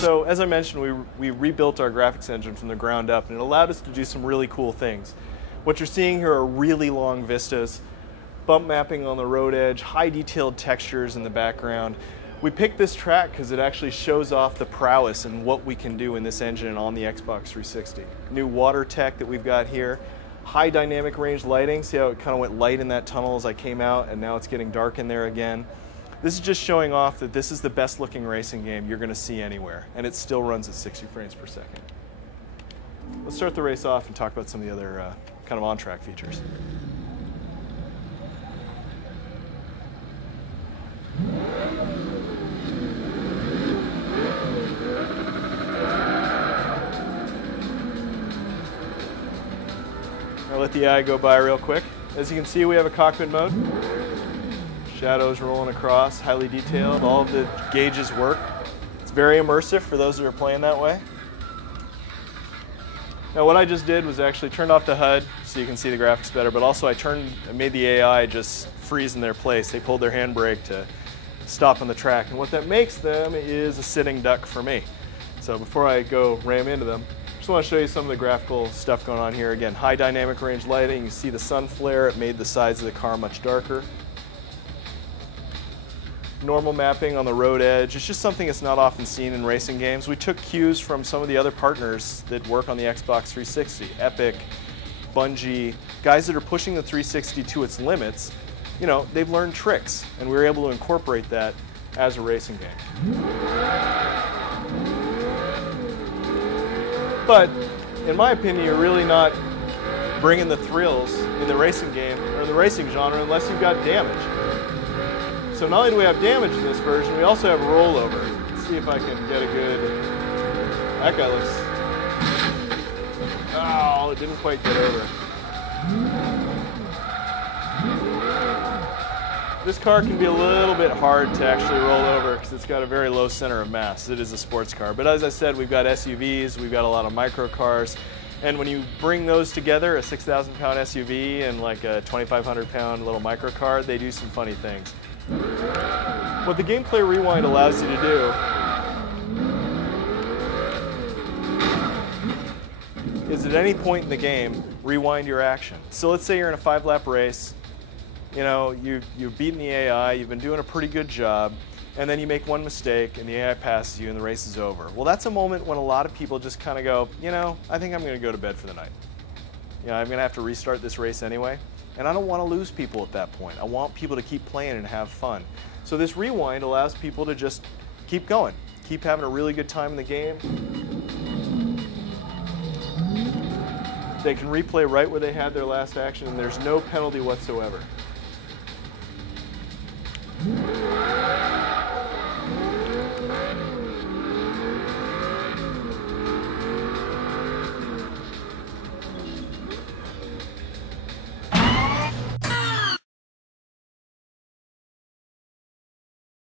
So as I mentioned, we rebuilt our graphics engine from the ground up, and it allowed us to do some really cool things. What you're seeing here are really long vistas, bump mapping on the road edge, high detailed textures in the background. We picked this track because it actually shows off the prowess and what we can do in this engine on the Xbox 360. New water tech that we've got here, high dynamic range lighting. See how it kind of went light in that tunnel as I came out, and now it's getting dark in there again. This is just showing off that this is the best looking racing game you're going to see anywhere, and it still runs at 60 frames per second. Let's start the race off and talk about some of the other kind of on-track features. I'll let the eye go by real quick. As you can see, we have a cockpit mode. Shadows rolling across, highly detailed. All of the gauges work. It's very immersive for those that are playing that way. Now what I just did was actually turned off the HUD so you can see the graphics better, but also I made the AI just freeze in their place. They pulled their handbrake to stop on the track, and what that makes them is a sitting duck for me. So before I go ram into them, just want to show you some of the graphical stuff going on here. Again, high dynamic range lighting. You see the sun flare. It made the sides of the car much darker. Normal mapping on the road edge. It's just something that's not often seen in racing games. We took cues from some of the other partners that work on the Xbox 360. Epic, Bungie, guys that are pushing the 360 to its limits. You know, they've learned tricks, and we were able to incorporate that as a racing game. But in my opinion, you're really not bringing the thrills in the racing game or the racing genre unless you've got damage. So not only do we have damage in this version, we also have rollover. Let's see if I can get a good... That guy looks... Oh, it didn't quite get over. This car can be a little bit hard to actually roll over because it's got a very low center of mass. It is a sports car. But as I said, we've got SUVs, we've got a lot of micro cars. And when you bring those together, a 6,000-pound SUV and like a 2,500-pound little micro car, they do some funny things. What the Gameplay Rewind allows you to do is at any point in the game, rewind your action. So let's say you're in a 5-lap race, you know, you've beaten the AI, you've been doing a pretty good job, and then you make one mistake and the AI passes you and the race is over. Well, that's a moment when a lot of people just kind of go, you know, I think I'm going to go to bed for the night. You know, I'm going to have to restart this race anyway. And I don't want to lose people at that point. I want people to keep playing and have fun. So this rewind allows people to just keep going, keep having a really good time in the game. They can replay right where they had their last action, and there's no penalty whatsoever.